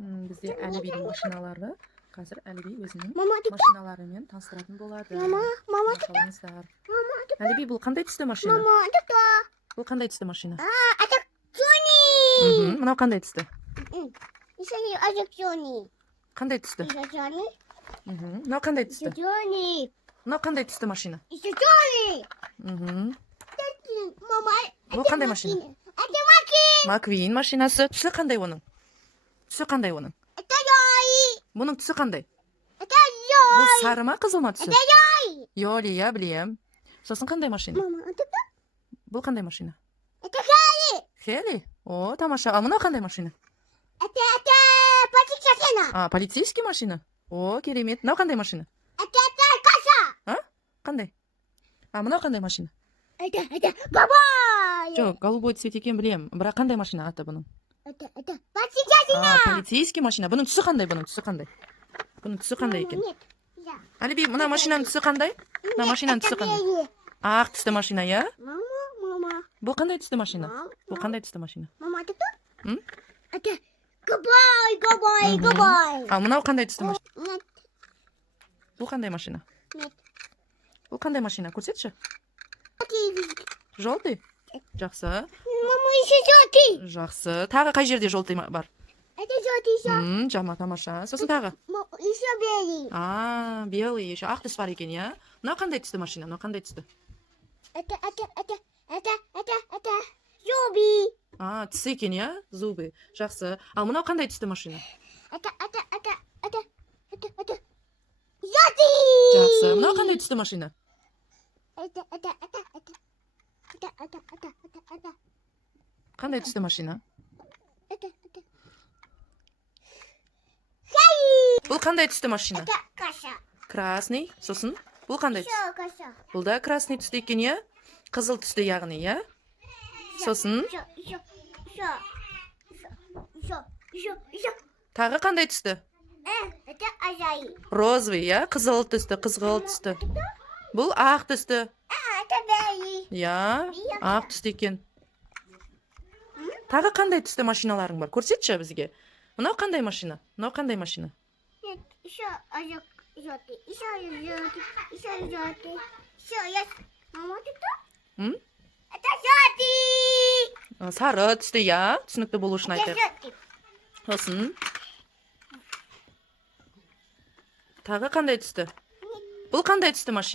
Bizde Alibi'nin машиналары. Қазір Alibi өзінің Мама, машиналарымен таныстыратын болады. Мама, Байқалаңыздар. Alibi бұл қандай түсті машина? Бұл қандай түсті машина? это Джонни. Мынау қандай түсті? Еще не это Джонни. Қандай түсті? Еще Джонни. Мынау қандай түсті? Еще Джонни. Мынау қандай түсті машина? Еще Джонни. Мама, Бұл қандай машина? это Маки. Маквин машинасы. Түсі қандай оның? Түсі қандай оның? Это Йой. Бұның түсі қандай? Это Йой. Бұл сары ма қызыл ма түсі? Это Йой. Йоли, я білем. Сосын қандай машина? Мама, это кто? Бұл қандай машина? Это Хали. Хели? О, тамаша. А мынау қандай машина? Это Патичасена. Полицейский машина? О, керемет. Мынау қандай машина? Это Каша. Қандай? Мынау қандай машина? Это Бабай. Жоқ, голубой цвет екен білем. Бірақ қандай машина аты бұның? Это Патичасена. Полицейский машина. Бұның түсі қандай? Бұның түсі қандай? Бұның түсі қандай екен? Нет. Я. Alibi, мына машинаның түсі қандай? Мына машинаның түсі қандай? Белый. Ақ түсті машина, я? Мама. Бұл қандай түсті машина? Мам, Бұл қандай түсті машина? Мама, это кто? М? Это Габай. Мынау қандай түсті машина? Нет, Бұл қандай машина? нет. Бұл қандай машина? Көрсетші. Желтый. Жолтый? Жақсы. Мама, еще желтый. Жақсы. Тағы қай жерде жолтый бар? Это желтый еще. Жама, тамаша. Сосын тағы? Еще белый. Белый, еще ақ түс бар екен, я? Мынау қандай түсті машина? Мынау қандай түсті? Это Зуби. Түсі екен, я? Зубы. Жақсы. Ал мынау қандай түсті машина? Это желтый. Жақсы. Мынау қандай түсті машина? Это. Қандай түсті машина? Это. Бұл қандай түсті машина? Это Каша. Красный. Сосын? Бұл қандай түсті? Все, Каша. Бұл да красный түсті екен, я? Қызыл түсті яғни, я? Сосын? Еще. Тағы қандай түсті? Это Ажай. Розовый, я? Қызыл түсті, қызғылт түсті. Бұл ақ түсті. Это белый. Я? Ақ түсті екен. Тағы қандай түсті машиналарың бар? Көрсетші бізге. Мынау қандай машина? Мынау қандай машина? Нет, еще желтый. Еще желтый. Все, есть. Мама, ты кто? М? Это желтый. Сары түсті, я? Түсінікті болу үшін Это айтайық. желтый. Сосын? Тағы қандай түсті? Бұл қандай түсті машина?